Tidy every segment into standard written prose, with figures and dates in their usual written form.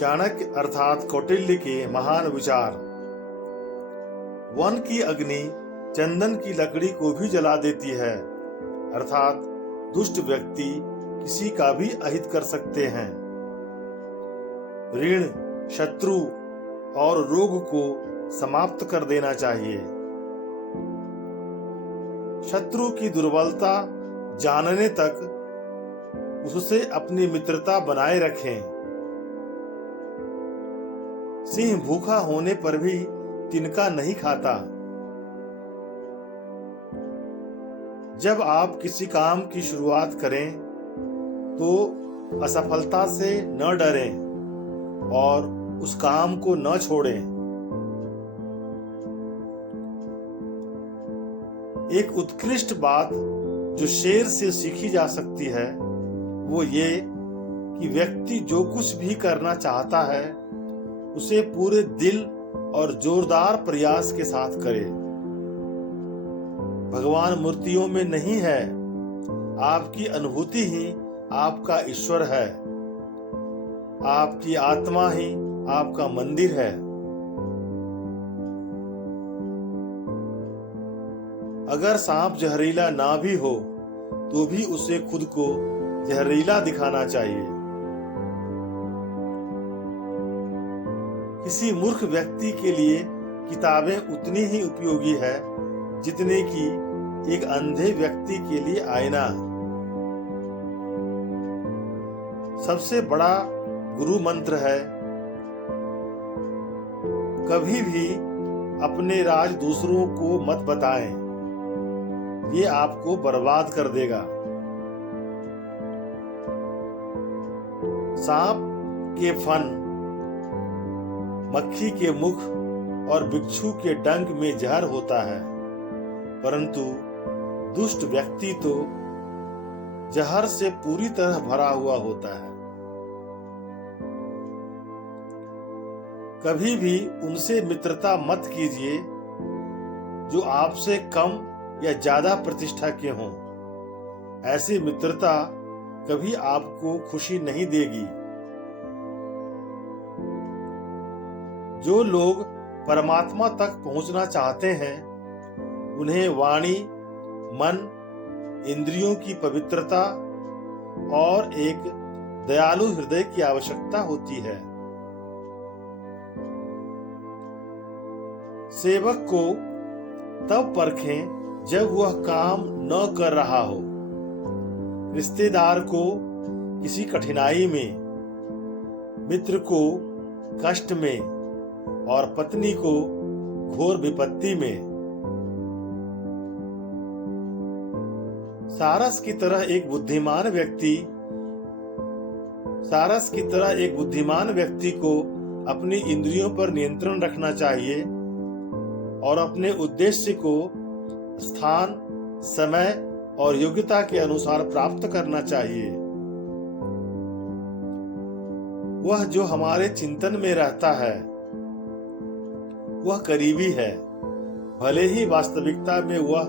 चाणक्य अर्थात कौटिल्य के महान विचार। वन की अग्नि चंदन की लकड़ी को भी जला देती है, अर्थात दुष्ट व्यक्ति किसी का भी अहित कर सकते हैं। ऋण, शत्रु और रोग को समाप्त कर देना चाहिए। शत्रु की दुर्बलता जानने तक उससे अपनी मित्रता बनाए रखें। सिंह भूखा होने पर भी तिनका नहीं खाता। जब आप किसी काम की शुरुआत करें तो असफलता से न डरें और उस काम को न छोड़ें। एक उत्कृष्ट बात जो शेर से सीखी जा सकती है वो ये कि व्यक्ति जो कुछ भी करना चाहता है उसे पूरे दिल और जोरदार प्रयास के साथ करे। भगवान मूर्तियों में नहीं है, आपकी अनुभूति ही आपका ईश्वर है। आपकी आत्मा ही आपका मंदिर है। अगर सांप जहरीला ना भी हो तो भी उसे खुद को जहरीला दिखाना चाहिए। किसी मूर्ख व्यक्ति के लिए किताबें उतनी ही उपयोगी है जितने कि एक अंधे व्यक्ति के लिए आईना। सबसे बड़ा गुरु मंत्र है, कभी भी अपने राज दूसरों को मत बताएं, ये आपको बर्बाद कर देगा। सांप के फन, मक्खी के मुख और बिच्छू के डंक में जहर होता है, परंतु दुष्ट व्यक्ति तो जहर से पूरी तरह भरा हुआ होता है। कभी भी उनसे मित्रता मत कीजिए जो आपसे कम या ज्यादा प्रतिष्ठा के हों। ऐसी मित्रता कभी आपको खुशी नहीं देगी। जो लोग परमात्मा तक पहुंचना चाहते हैं उन्हें वाणी, मन, इंद्रियों की पवित्रता और एक दयालु हृदय की आवश्यकता होती है। सेवक को तब परखें जब वह काम न कर रहा हो, रिश्तेदार को किसी कठिनाई में, मित्र को कष्ट में और पत्नी को घोर विपत्ति में। सारस की तरह एक बुद्धिमान व्यक्ति को अपनी इंद्रियों पर नियंत्रण रखना चाहिए और अपने उद्देश्य को स्थान, समय और योग्यता के अनुसार प्राप्त करना चाहिए। वह जो हमारे चिंतन में रहता है वह करीबी है, भले ही वास्तविकता में वह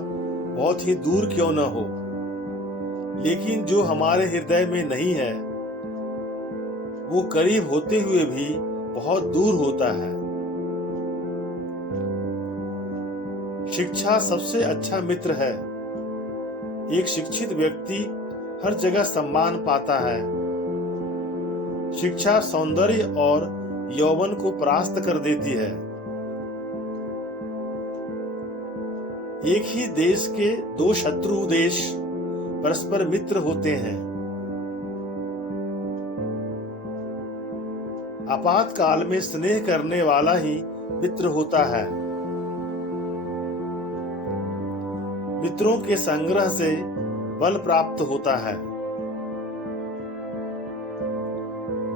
बहुत ही दूर क्यों न हो। लेकिन जो हमारे हृदय में नहीं है वो करीब होते हुए भी बहुत दूर होता है। शिक्षा सबसे अच्छा मित्र है। एक शिक्षित व्यक्ति हर जगह सम्मान पाता है। शिक्षा सौंदर्य और यौवन को परास्त कर देती है। एक ही देश के दो शत्रु देश परस्पर मित्र होते हैं। आपातकाल में स्नेह करने वाला ही मित्र होता है। मित्रों के संग्रह से बल प्राप्त होता है।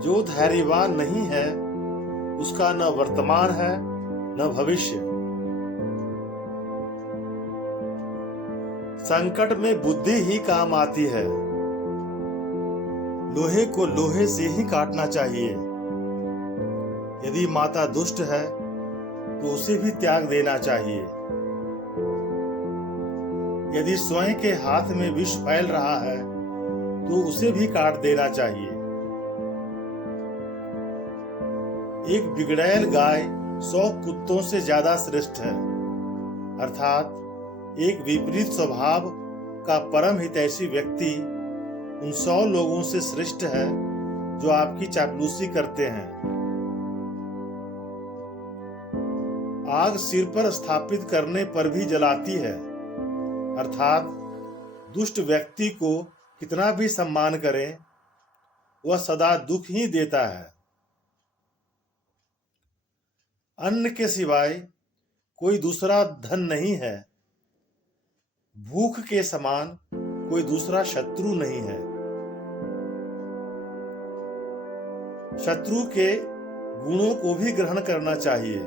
जो धैर्यवान नहीं है उसका न वर्तमान है न भविष्य। संकट में बुद्धि ही काम आती है। लोहे को लोहे से ही काटना चाहिए। यदि माता दुष्ट है तो उसे भी त्याग देना चाहिए। यदि स्वयं के हाथ में विष फैल रहा है तो उसे भी काट देना चाहिए। एक बिगड़ैल गाय 100 कुत्तों से ज्यादा श्रेष्ठ है। अर्थात एक विपरीत स्वभाव का परम हितैषी व्यक्ति उन 100 लोगों से श्रेष्ठ है जो आपकी चापलूसी करते हैं। आग सिर पर स्थापित करने पर भी जलाती है। अर्थात दुष्ट व्यक्ति को कितना भी सम्मान करें, वह सदा दुख ही देता है। अन्न के सिवाय कोई दूसरा धन नहीं है। भूख के समान कोई दूसरा शत्रु नहीं है। शत्रु के गुणों को भी ग्रहण करना चाहिए।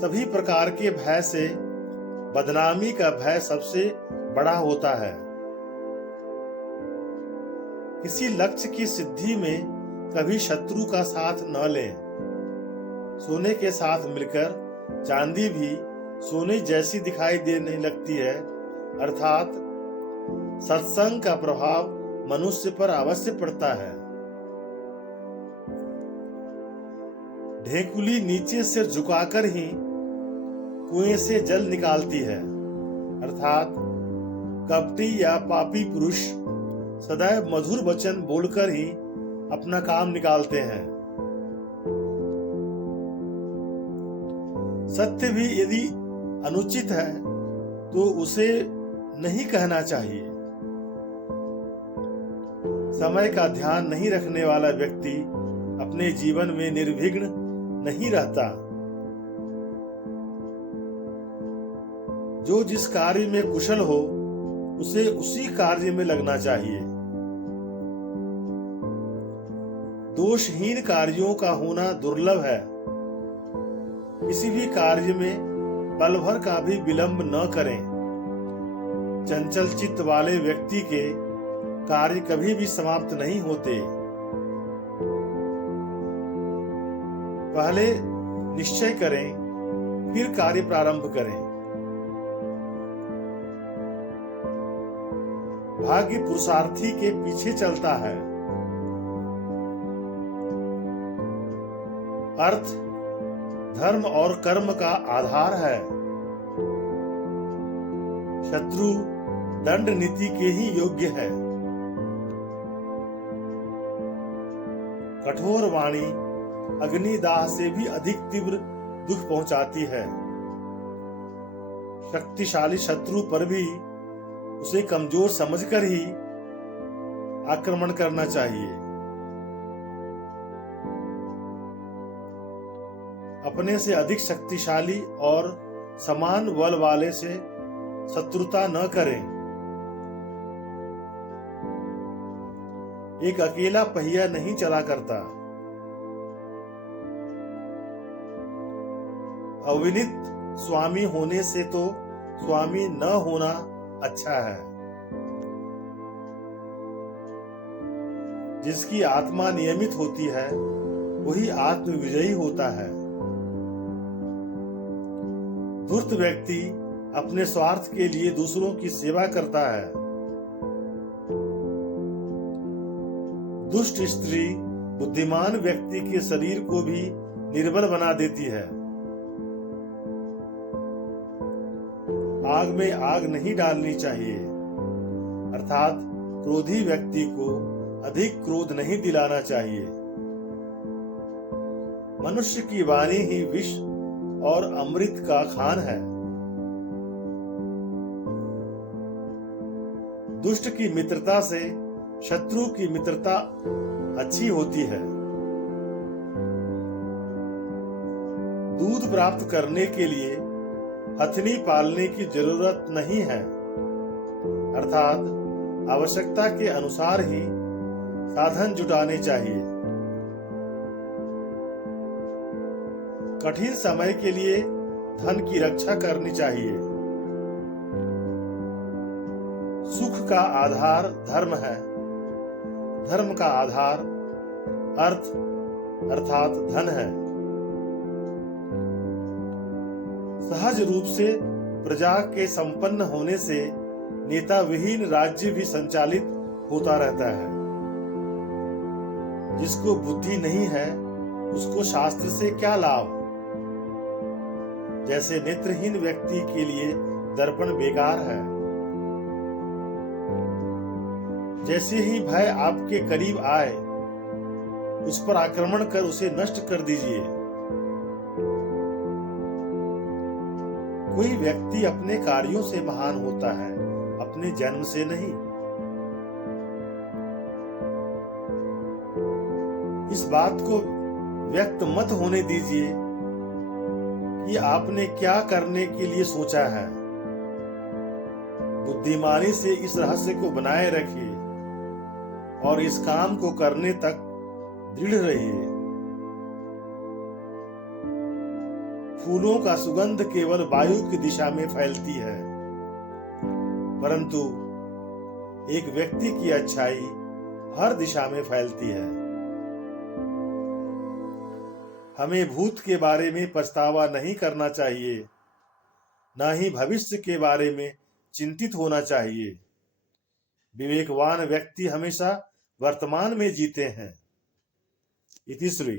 सभी प्रकार के भय से बदनामी का भय सबसे बड़ा होता है। किसी लक्ष्य की सिद्धि में कभी शत्रु का साथ न लें। सोने के साथ मिलकर चांदी भी सोने जैसी दिखाई देने लगती है। अर्थात सत्संग का प्रभाव मनुष्य पर अवश्य पड़ता है। ढेकुली नीचे सिर झुकाकर ही कुएं से जल निकालती है। अर्थात कपटी या पापी पुरुष सदैव मधुर वचन बोलकर ही अपना काम निकालते हैं। सत्य भी यदि अनुचित है तो उसे नहीं कहना चाहिए। समय का ध्यान नहीं रखने वाला व्यक्ति अपने जीवन में निर्विघ्न नहीं रहता। जो जिस कार्य में कुशल हो उसे उसी कार्य में लगना चाहिए। दोषहीन कार्यों का होना दुर्लभ है। किसी भी कार्य में पल भर का भी विलंब न करें। चंचल चित्त वाले व्यक्ति के कार्य कभी भी समाप्त नहीं होते। पहले निश्चय करें, फिर कार्य प्रारंभ करें। भाग्य पुरुषार्थी के पीछे चलता है। अर्थ धर्म और कर्म का आधार है। शत्रु दंड नीति के ही योग्य है। कठोर वाणी अग्निदाह से भी अधिक तीव्र दुख पहुंचाती है। शक्तिशाली शत्रु पर भी उसे कमजोर समझकर ही आक्रमण करना चाहिए। अपने से अधिक शक्तिशाली और समान बल वाले से शत्रुता न करें। एक अकेला पहिया नहीं चला करता। अविनीत स्वामी होने से तो स्वामी न होना अच्छा है। जिसकी आत्मा नियमित होती है वही आत्मविजयी होता है। धूर्त व्यक्ति अपने स्वार्थ के लिए दूसरों की सेवा करता है। दुष्ट स्त्री बुद्धिमान व्यक्ति के शरीर को भी निर्बल बना देती है। आग में आग नहीं डालनी चाहिए। अर्थात क्रोधी व्यक्ति को अधिक क्रोध नहीं दिलाना चाहिए। मनुष्य की वाणी ही विष और अमृत का खान है। दुष्ट की मित्रता से शत्रु की मित्रता अच्छी होती है। दूध प्राप्त करने के लिए हथनी पालने की जरूरत नहीं है। अर्थात आवश्यकता के अनुसार ही साधन जुटाने चाहिए। कठिन समय के लिए धन की रक्षा करनी चाहिए। सुख का आधार धर्म है। धर्म का आधार अर्थ अर्थात धन है। सहज रूप से प्रजा के संपन्न होने से नेता विहीन राज्य भी संचालित होता रहता है। जिसको बुद्धि नहीं है उसको शास्त्र से क्या लाभ। जैसे नेत्रहीन व्यक्ति के लिए दर्पण बेकार है, जैसे ही भय आपके करीब आए उस पर आक्रमण कर उसे नष्ट कर दीजिए। कोई व्यक्ति अपने कार्यों से महान होता है, अपने जन्म से नहीं। इस बात को व्यक्त मत होने दीजिए कि आपने क्या करने के लिए सोचा है। बुद्धिमानी से इस रहस्य को बनाए रखिए और इस काम को करने तक दृढ़ रहिए। फूलों का सुगंध केवल वायु की दिशा में फैलती है, परंतु एक व्यक्ति की अच्छाई हर दिशा में फैलती है। हमें भूत के बारे में पछतावा नहीं करना चाहिए, न ही भविष्य के बारे में चिंतित होना चाहिए। विवेकवान व्यक्ति हमेशा वर्तमान में जीते हैं। इति श्री।